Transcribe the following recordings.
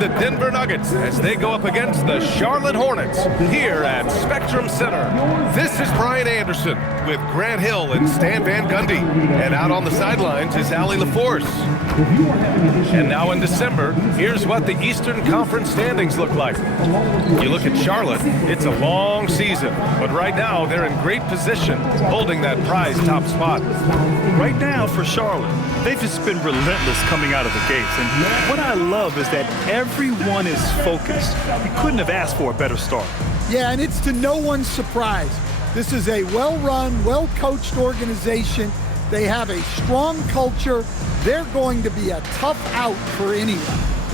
and the Denver Nuggets as they go up against the Charlotte Hornets here at Spectrum Center. This is Brian Anderson with Grant Hill and Stan Van Gundy. And out on the sidelines is Allie LaForce. And now in December, here's what the Eastern Conference standings look like. You look at Charlotte, it's a long season, but right now they're in great position, holding that prized top spot. Right now for Charlotte, they've just been relentless coming out of the gates. And what I love is that everyone is focused. You couldn't have asked for a better start. Yeah, and it's to no one's surprise. This is a well-run, well-coached organization. They have a strong culture. They're going to be a tough out for anyone.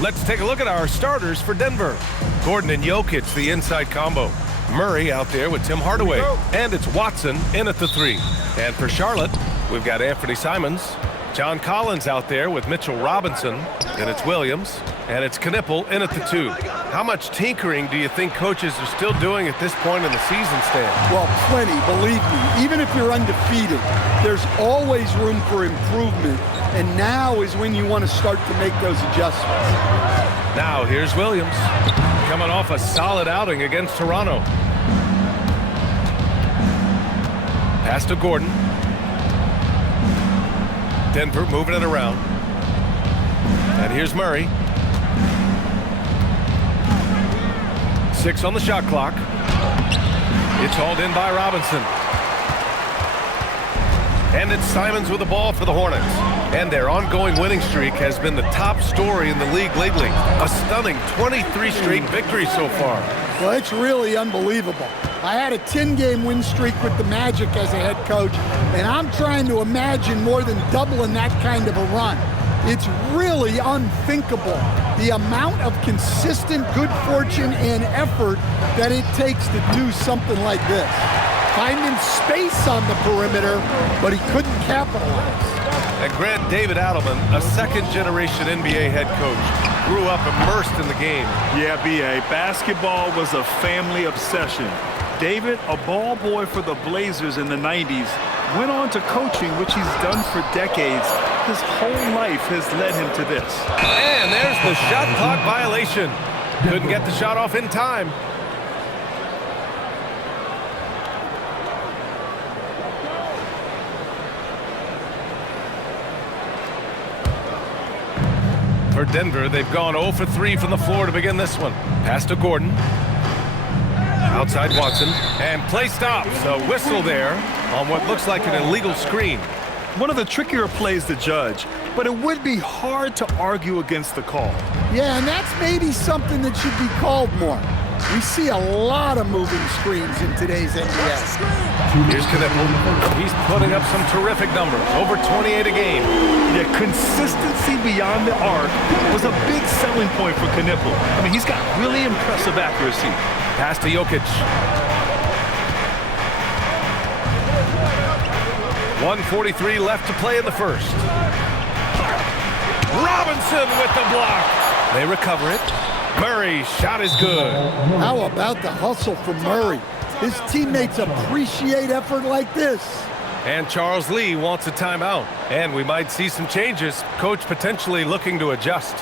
Let's take a look at our starters for Denver. Gordon and Jokic, the inside combo. Murray out there with Tim Hardaway. And it's Watson in at the 3. And for Charlotte, we've got Anthony Simons. John Collins out there with Mitchell Robinson. And it's Williams. And it's Knipple in at the 2. How much tinkering do you think coaches are still doing at this point in the season, Stan? Well, plenty, believe me. Even if you're undefeated, there's always room for improvement. And now is when you want to start to make those adjustments. Now here's Williams, coming off a solid outing against Toronto. Pass to Gordon. Denver moving it around. And here's Murray. 6 on the shot clock. It's hauled in by Robinson. And it's Simons with the ball for the Hornets. And their ongoing winning streak has been the top story in the league lately. A stunning 23 straight victories so far. Well, it's really unbelievable. I had a 10-game win streak with the Magic as a head coach, and I'm trying to imagine more than doubling that kind of a run. It's really unthinkable, the amount of consistent good fortune and effort that it takes to do something like this. Finding space on the perimeter, but he couldn't capitalize. And Grant, David Adelman, a second-generation NBA head coach, grew up immersed in the game. Yeah, B.A., basketball was a family obsession. David, a ball boy for the Blazers in the 90s, went on to coaching, which he's done for decades. His whole life has led him to this. And there's the shot clock violation. Couldn't get the shot off in time. For Denver, they've gone 0 for 3 from the floor to begin this one. Pass to Gordon. Outside Watson. And play stops. A whistle there on what looks like an illegal screen. One of the trickier plays to judge, but it would be hard to argue against the call. Yeah, and that's maybe something that should be called more. We see a lot of moving screens in today's NBA. Here's Knipple. He's putting up some terrific numbers, over 28 a game. The consistency beyond the arc was a big selling point for Knipple. I mean, he's got really impressive accuracy. Pass to Jokic. 1:43 left to play in the first. Robinson with the block. They recover it. Murray's shot is good. How about the hustle from Murray? His teammates appreciate effort like this. And Charles Lee wants a timeout. And we might see some changes. Coach potentially looking to adjust.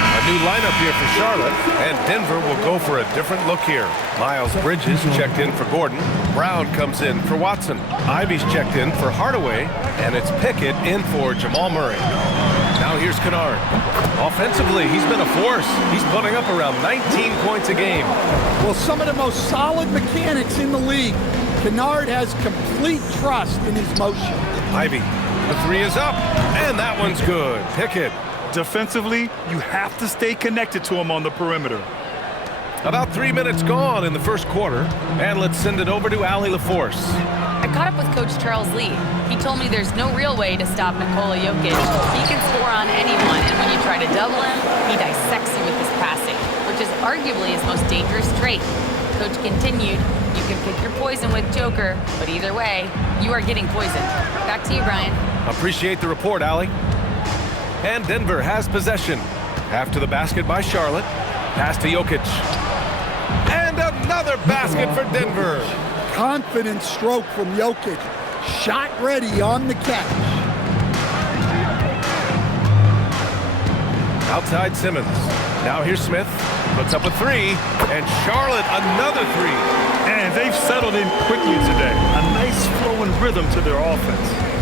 A new lineup here for Charlotte, and Denver will go for a different look here. Miles Bridges checked in for Gordon. Brown comes in for Watson. Ivy's checked in for Hardaway, and it's Pickett in for Jamal Murray. Now here's Kennard. Offensively, he's been a force. He's putting up around 19 points a game. Well, some of the most solid mechanics in the league. Kennard has complete trust in his motion. Ivy, the 3 is up, and that one's good. Pickett. Defensively, you have to stay connected to him on the perimeter. About 3 minutes gone in the first quarter, and let's send it over to Allie LaForce. caught up with Coach Charles Lee. He told me there's no real way to stop Nikola Jokic. He can score on anyone, and when you try to double him, he dissects you with his passing, which is arguably his most dangerous trait. Coach continued, you can pick your poison with Joker, but either way, you are getting poisoned. Back to you, Brian. Appreciate the report, Allie. And Denver has possession. After the basket by Charlotte. Pass to Jokic. And another basket for Denver. Confident stroke from Jokic. Shot ready on the catch. Outside Simmons. Now here's Smith. Puts up a three. And Charlotte another three. And they've settled in quickly today. A nice flow and rhythm to their offense.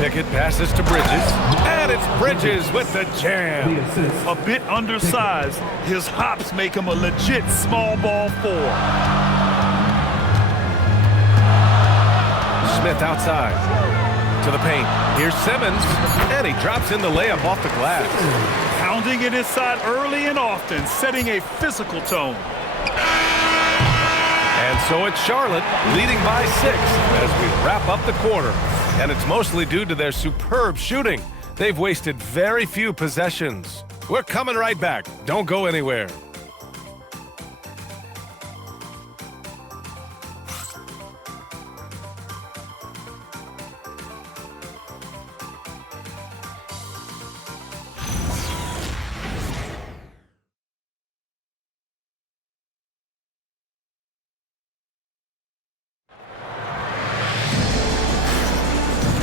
Pickett passes to Bridges. And it's Bridges with the jam. A bit undersized. His hops make him a legit small ball four. Smith outside. To the paint. Here's Simmons. And he drops in the layup off the glass. Pounding it inside early and often, setting a physical tone. And so it's Charlotte leading by 6 as we wrap up the quarter. And it's mostly due to their superb shooting. They've wasted very few possessions. We're coming right back. Don't go anywhere.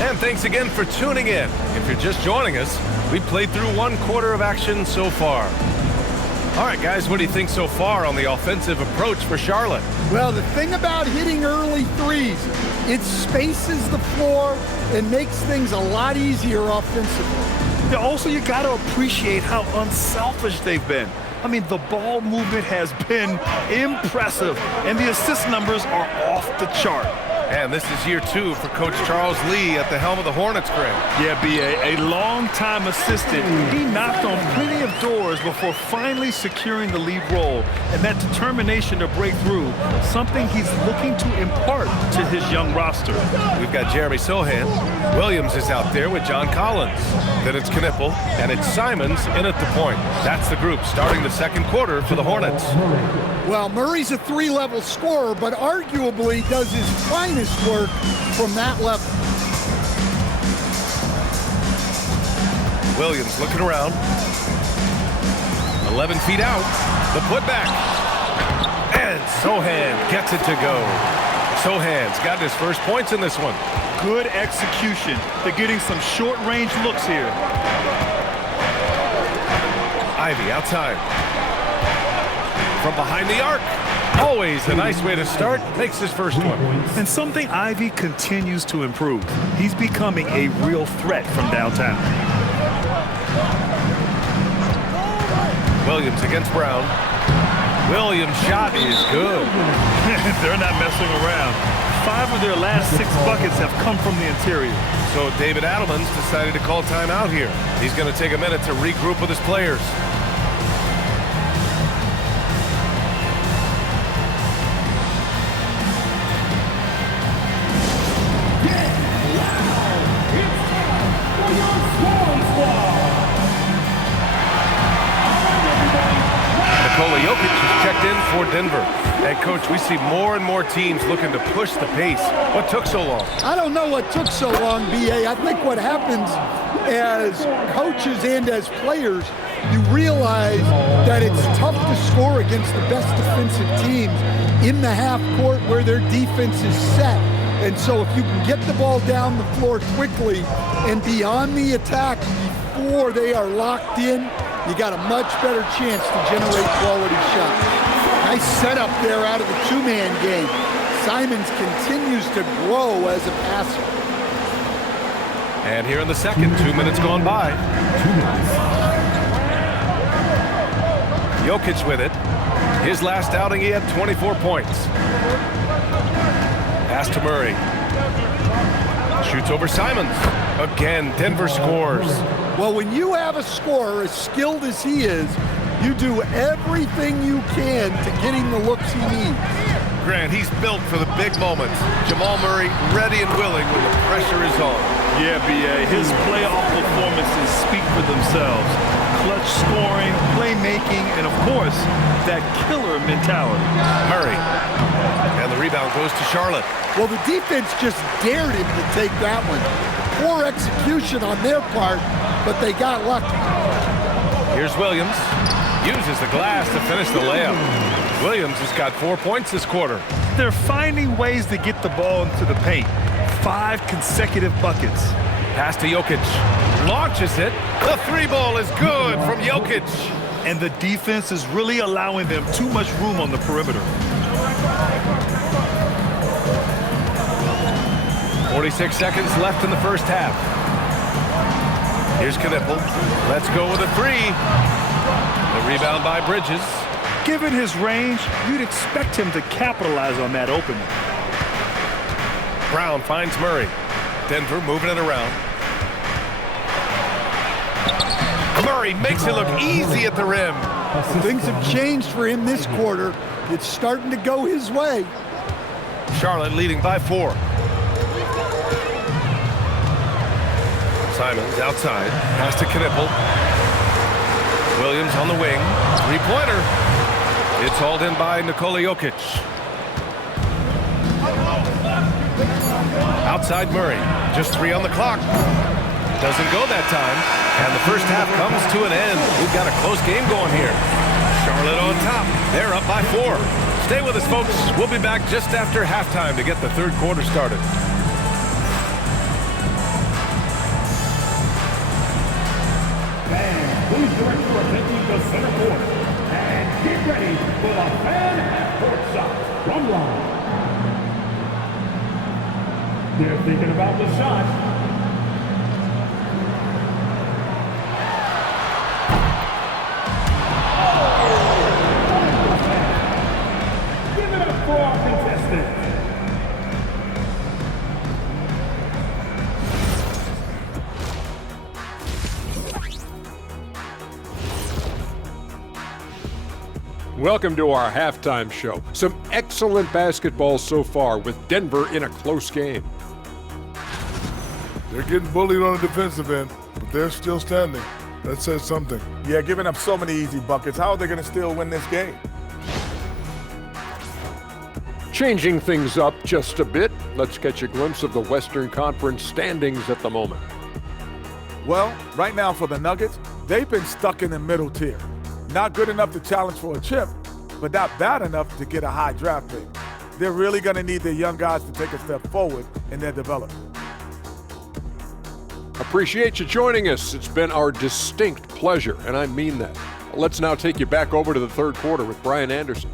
And thanks again for tuning in. If you're just joining us, we played through one quarter of action so far. All right, guys, what do you think so far on the offensive approach for Charlotte? Well, the thing about hitting early threes, it spaces the floor and makes things a lot easier offensively. Yeah, also, you got to appreciate how unselfish they've been. I mean, the ball movement has been impressive, and the assist numbers are off the chart. And this is year 2 for Coach Charles Lee at the helm of the Hornets, Greg. Yeah, B.A., a long-time assistant. He knocked on plenty of doors before finally securing the lead role. And that determination to break through, something he's looking to impart to his young roster. We've got Jeremy Sohan. Williams is out there with John Collins. Then it's Knipple, and it's Simons in at the point. That's the group starting the second quarter for the Hornets. Well, Murray's a 3-level scorer, but arguably does his finest work from that level. Williams looking around. 11 feet out. The putback. And Sohan gets it to go. Sohan's got his first points in this one. Good execution. They're getting some short-range looks here. Ivy outside. From behind the arc. Always a nice way to start. Makes his first one. And something Ivy continues to improve. He's becoming a real threat from downtown. Williams against Brown. Williams' shot is good. They're not messing around. 5 of their last 6 buckets have come from the interior. So David Adelman's decided to call timeout here. He's going to take a minute to regroup with his players. Nikola Jokic is checked in for Denver. And, Coach, we see more and more teams looking to push the pace. What took so long? I don't know what took so long, B.A. I think what happens as coaches and as players, you realize that it's tough to score against the best defensive teams in the half court where their defense is set. And so if you can get the ball down the floor quickly and be on the attack before they are locked in, you got a much better chance to generate quality shots. Nice setup there out of the 2-man game. Simons continues to grow as a passer. And here in the second, 2 minutes gone by. Jokic with it. His last outing, he had 24 points. Pass to Murray. Shoots over Simons. Again, Denver scores. Well, when you have a scorer as skilled as he is, you do everything you can to get him the looks he needs. Grant, he's built for the big moments. Jamal Murray ready and willing when the pressure is on. Yeah, B.A. His playoff performances speak for themselves. Clutch scoring, playmaking, and of course, that killer mentality. Murray. And the rebound goes to Charlotte. Well, the defense just dared him to take that one. Poor execution on their part, but they got lucky. Here's Williams. Uses the glass to finish the layup. Williams has got 4 points this quarter. They're finding ways to get the ball into the paint. 5 consecutive buckets. Pass to Jokic. Launches it. The three ball is good from Jokic. And the defense is really allowing them too much room on the perimeter. 46 seconds left in the first half. Here's Knipple. Let's go with a three. The rebound by Bridges. Given his range, you'd expect him to capitalize on that opening. Brown finds Murray. Denver moving it around. Murray makes it look easy at the rim. Things have changed for him this quarter. It's starting to go his way. Charlotte leading by 4. Simons outside. Pass to Knipple. Williams on the wing. Three-pointer. It's hauled in by Nikola Jokic. Outside Murray. Just 3 on the clock. Doesn't go that time. And the first half comes to an end. We've got a close game going here. Charlotte on top. They're up by 4. Stay with us, folks. We'll be back just after halftime to get the third quarter started. Please direct your attention to center court and get ready for the fan half-court shot from line. They're thinking about the shot. Give it up for our contestants. Welcome to our halftime show. Some excellent basketball so far with Denver in a close game. They're getting bullied on the defensive end, but they're still standing. That says something. Yeah, giving up so many easy buckets. How are they going to still win this game? Changing things up just a bit, let's catch a glimpse of the Western Conference standings at the moment. Well, right now for the Nuggets, they've been stuck in the middle tier. Not good enough to challenge for a chip, but not bad enough to get a high draft pick. They're really going to need their young guys to take a step forward in their development. Appreciate you joining us. It's been our distinct pleasure, and I mean that. Let's now take you back over to the third quarter with Brian Anderson.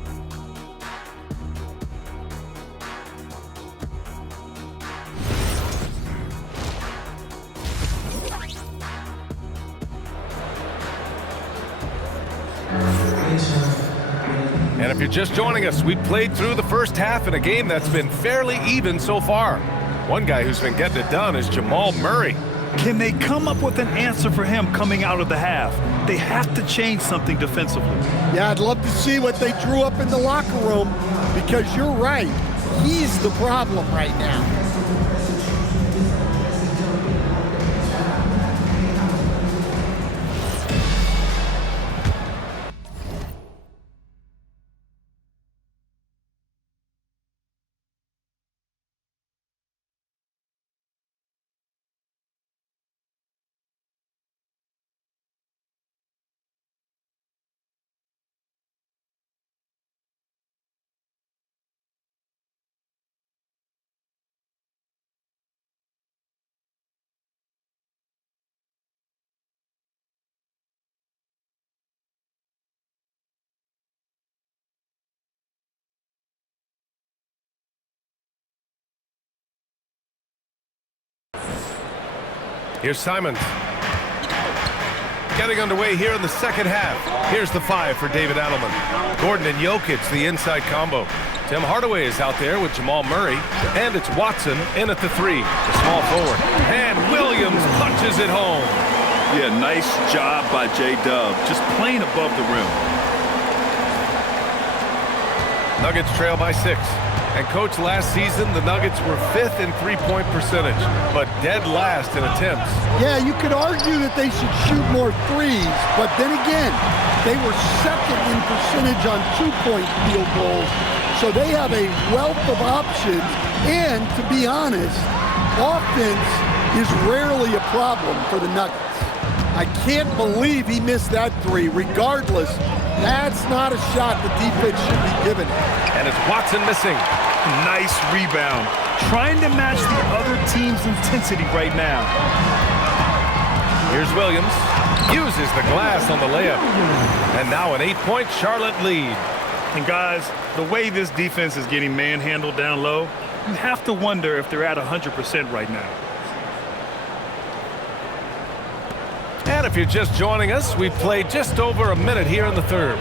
And if you're just joining us, we played through the first half in a game that's been fairly even so far. One guy who's been getting it done is Jamal Murray. Can they come up with an answer for him coming out of the half? They have to change something defensively. Yeah, I'd love to see what they drew up in the locker room, because you're right. He's the problem right now. Here's Simons. Getting underway here in the second half. Here's the 5 for David Adelman. Gordon and Jokic, the inside combo. Tim Hardaway is out there with Jamal Murray. And it's Watson in at the 3, the small forward. And Williams punches it home. Yeah, nice job by J-Dub, just playing above the rim. Nuggets trail by 6. And coach, last season, the Nuggets were 5th in three-point percentage, but dead last in attempts. Yeah, you could argue that they should shoot more threes, but then again, they were 2nd in percentage on two-point field goals, so they have a wealth of options, and to be honest, offense is rarely a problem for the Nuggets. I can't believe he missed that three. Regardless, that's not a shot the defense should be giving. And it's Watson missing. Nice rebound. Trying to match the other team's intensity right now. Here's Williams. Uses the glass on the layup. And now an 8-point Charlotte lead. And guys, the way this defense is getting manhandled down low, you have to wonder if they're at 100% right now. And if you're just joining us, we've played just over a minute here in the third.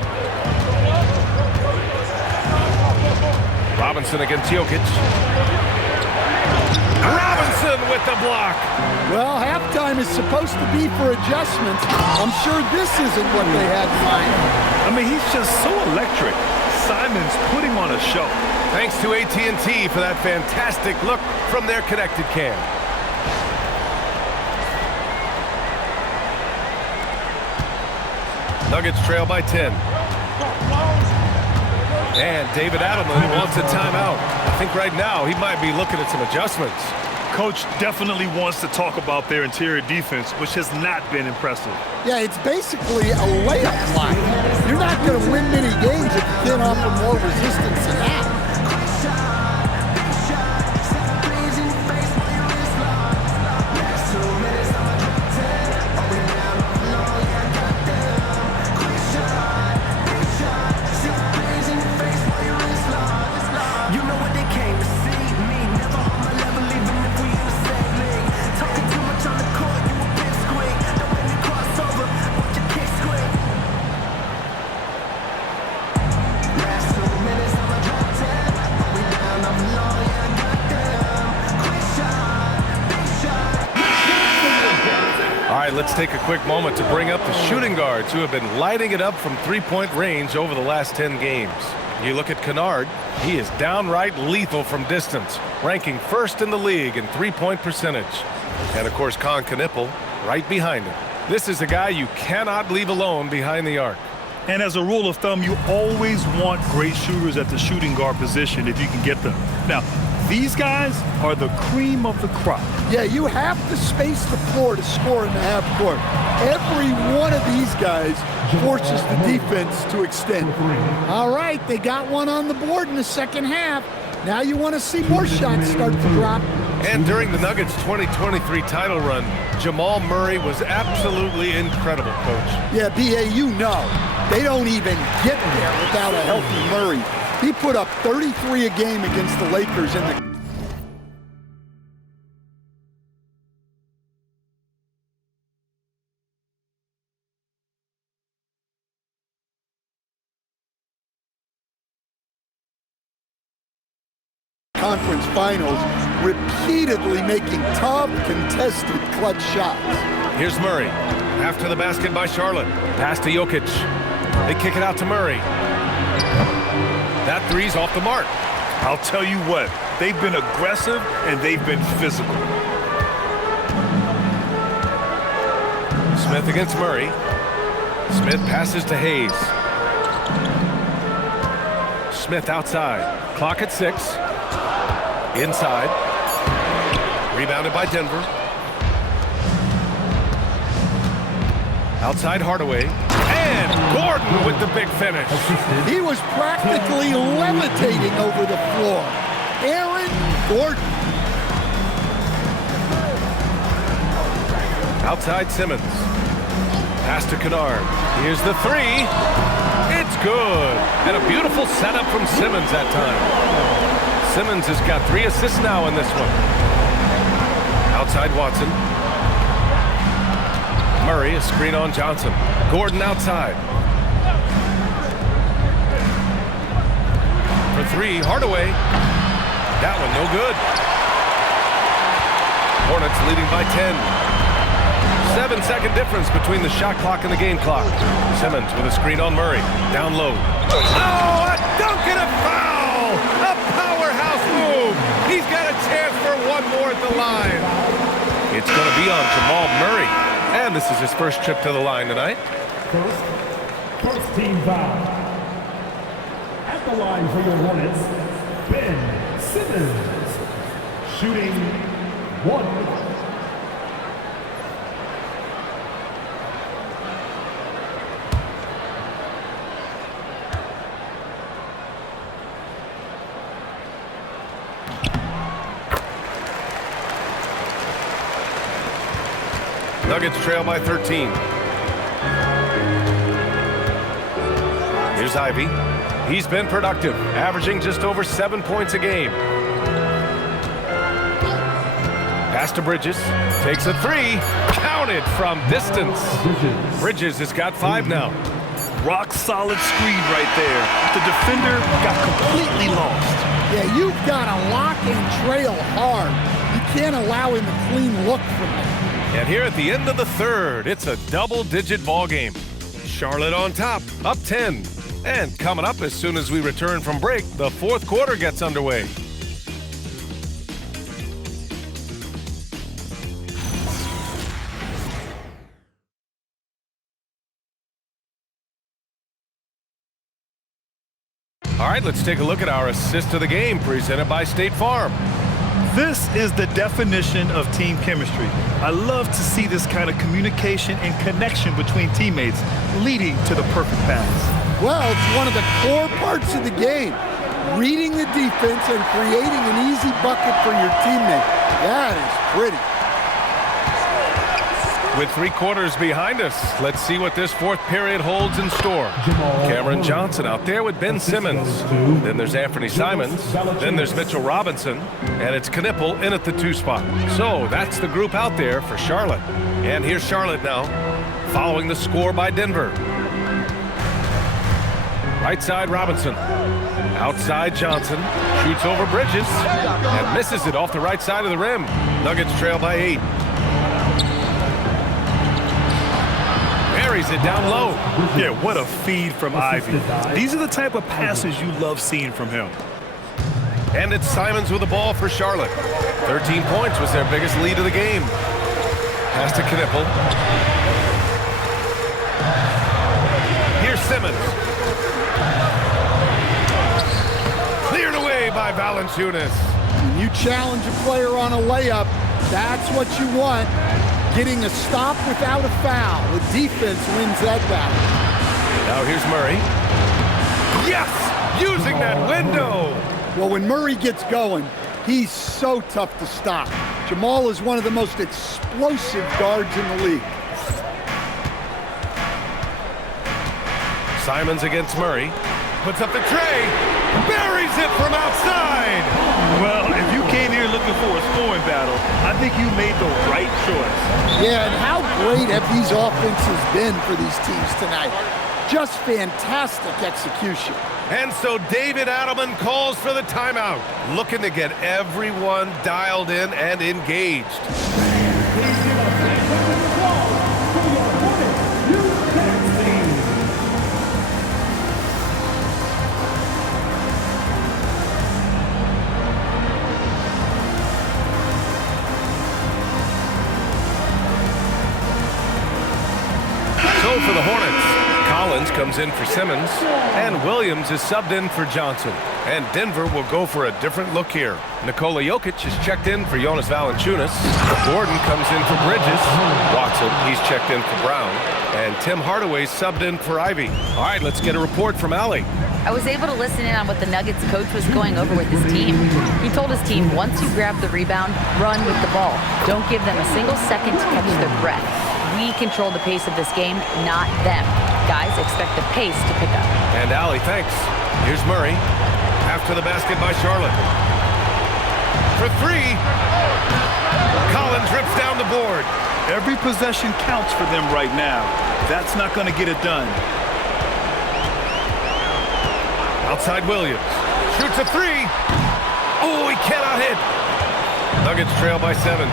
Robinson against Jokic. Robinson with the block. Well, halftime is supposed to be for adjustments. I'm sure this isn't what they had in mind. I mean, he's just so electric. Simon's putting on a show. Thanks to AT&T for that fantastic look from their connected cam. Nuggets trail by 10. And David Adelman wants a timeout. I think right now he might be looking at some adjustments. Coach definitely wants to talk about their interior defense, which has not been impressive. Yeah, it's basically a layup line. You're not going to win many games if you can't offer more resistance than that. Let's take a quick moment to bring up the shooting guards who have been lighting it up from three-point range over the last 10 games. You look at Kennard, he is downright lethal from distance, ranking 1st in the league in three-point percentage. And of course, Con Knippel right behind him. This is a guy you cannot leave alone behind the arc. And as a rule of thumb, you always want great shooters at the shooting guard position if you can get them. Now, these guys are the cream of the crop. Yeah, you have to space the floor to score in the half court. Every one of these guys forces the defense to extend. All right, they got one on the board in the second half. Now you want to see more shots start to drop. And during the Nuggets' 2023 title run, Jamal Murray was absolutely incredible, Coach. Yeah, B.A., you know, they don't even get there without a healthy Murray. He put up 33 a game against the Lakers in the conference finals, repeatedly making tough, contested clutch shots. Here's Murray. After the basket by Charlotte. Pass to Jokic. They kick it out to Murray. That three's off the mark. I'll tell you what, they've been aggressive and they've been physical. Smith against Murray. Smith passes to Hayes. Smith outside. Clock at 6. Inside. Rebounded by Denver. Outside Hardaway. And Gordon with the big finish. He was practically levitating over the floor. Aaron Gordon. Outside Simmons. Pass to Kennard. Here's the three. It's good. And a beautiful setup from Simmons that time. Simmons has got 3 assists now in this one. Outside Watson. Murray, a screen on Johnson. Gordon outside. For 3, Hardaway. That one no good. Hornets leading by 10. 7-second difference between the shot clock and the game clock. Simmons with a screen on Murray. Down low. Oh, a dunk and a foul! at the line. It's going to be on Jamal Murray. And this is his first trip to the line tonight. First team foul. At the line for your Hornets, Ben Simmons. Shooting 1. Nuggets trail by 13. Here's Ivy. He's been productive, averaging just over 7 points a game. Pass to Bridges. Takes a three. Counted from distance. Bridges has got 5 now. Rock solid screen right there. The defender got completely lost. Yeah, you've got to lock and trail hard. You can't allow him a clean look from there. And here at the end of the third, it's a double-digit ball game. Charlotte on top, up 10. And coming up as soon as we return from break, the fourth quarter gets underway. All right, let's take a look at our assist of the game presented by State Farm. This is the definition of team chemistry. I love to see this kind of communication and connection between teammates leading to the perfect pass. Well, it's one of the core parts of the game. Reading the defense and creating an easy bucket for your teammate. That is pretty. With 3 quarters behind us, let's see what this fourth period holds in store. Cameron Johnson out there with Ben Simmons. Then there's Anthony Simons. Then there's Mitchell Robinson. And it's Knipple in at the 2 spot. So that's the group out there for Charlotte. And here's Charlotte now, following the score by Denver. Right side Robinson. Outside Johnson. Shoots over Bridges. And misses it off the right side of the rim. Nuggets trail by 8. Buries it down low. Yeah, what a feed from Ivy. These are the type of passes you love seeing from him. And it's Simons with the ball for Charlotte. 13 points was their biggest lead of the game. Pass to Knipple. Here's Simmons. Cleared away by Valanciunas. When you challenge a player on a layup, that's what you want. Getting a stop without a foul. The defense wins that battle. Now here's Murray. Yes! Using that window! Well, when Murray gets going, he's so tough to stop. Jamal is one of the most explosive guards in the league. Simons against Murray. Puts up the tray. Buries it from outside! Well, if you came here looking for a scoring battle, I think you made the right choice. Yeah, and how great have these offenses been for these teams tonight? Just fantastic execution. And so David Adelman calls for the timeout, looking to get everyone dialed in and engaged. So for the Hornets, Collins comes in for Simmons, and Williams is subbed in for Johnson. And Denver will go for a different look here. Nikola Jokic is checked in for Jonas Valanciunas. Gordon comes in for Bridges. Watson, he's checked in for Brown. And Tim Hardaway's subbed in for Ivy. All right, let's get a report from Allie. I was able to listen in on what the Nuggets coach was going over with his team. He told his team, once you grab the rebound, run with the ball. Don't give them a single second to catch their breath. We control the pace of this game, not them. Guys, expect the pace to pick up. And Allie, thanks. Here's Murray. After the basket by Charlotte. For 3. Collins rips down the board. Every possession counts for them right now. That's not going to get it done. Outside Williams. Shoots a 3. Oh, he cannot hit. Nuggets trail by 7.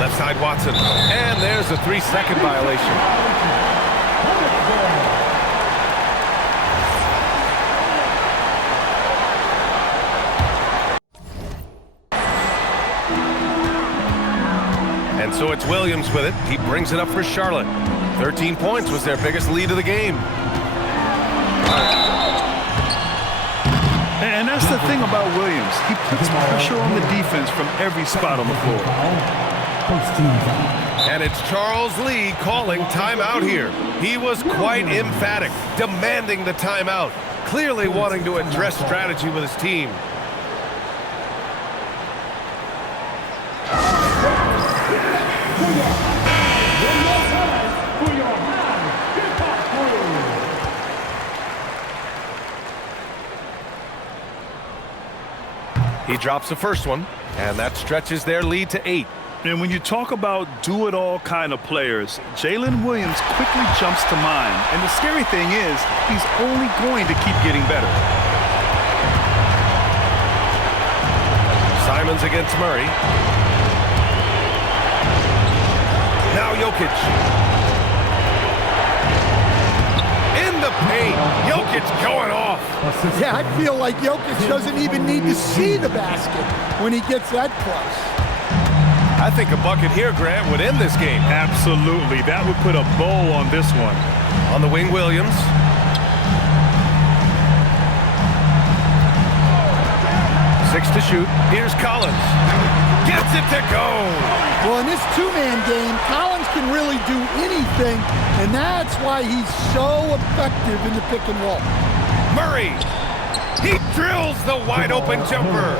Left side Watson. And there's a 3-second violation. And so it's Williams with it. He brings it up for Charlotte. 13 points was their biggest lead of the game. And that's the thing about Williams. He puts pressure on the defense from every spot on the floor. And it's Charles Lee calling timeout here. He was quite emphatic, demanding the timeout, clearly wanting to address strategy with his team. He drops the first one, and that stretches their lead to 8. And when you talk about do-it-all kind of players, Jalen Williams quickly jumps to mind. And the scary thing is, he's only going to keep getting better. Simons against Murray. Now Jokic. In the paint. Jokic going off. Yeah, I feel like Jokic doesn't even need to see the basket when he gets that close. I think a bucket here, Grant, would end this game. Absolutely. That would put a bow on this one. On the wing, Williams. Six to shoot. Here's Collins. Gets it to go. Well, in this two-man game, Collins can really do anything, and that's why he's so effective in the pick and roll. Murray. He drills the wide-open jumper.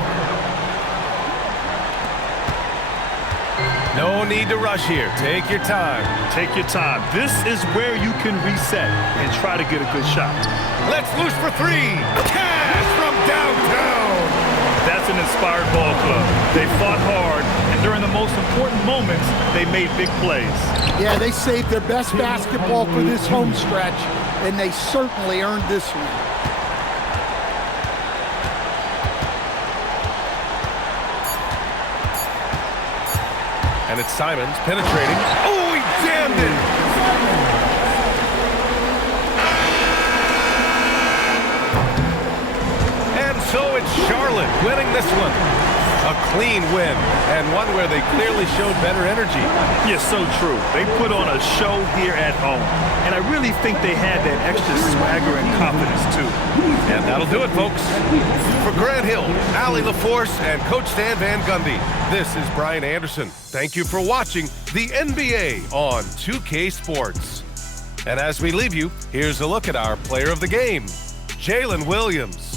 No need to rush here. Take your time. Take your time. This is where you can reset and try to get a good shot. Let's loose for three. Cash from downtown. That's an inspired ball club. They fought hard, and during the most important moments, they made big plays. Yeah, they saved their best basketball for this home stretch, and they certainly earned this one. And it's Simons penetrating. Oh, he jammed it! And so it's Charlotte winning this one. A clean win, and one where they clearly showed better energy. Yes, so true. They put on a show here at home, and I really think they had that extra swagger and confidence, too. And that'll do it, folks. For Grant Hill, Allie LaForce, and Coach Stan Van Gundy, this is Brian Anderson. Thank you for watching the NBA on 2K Sports. And as we leave you, here's a look at our player of the game, Jalen Williams.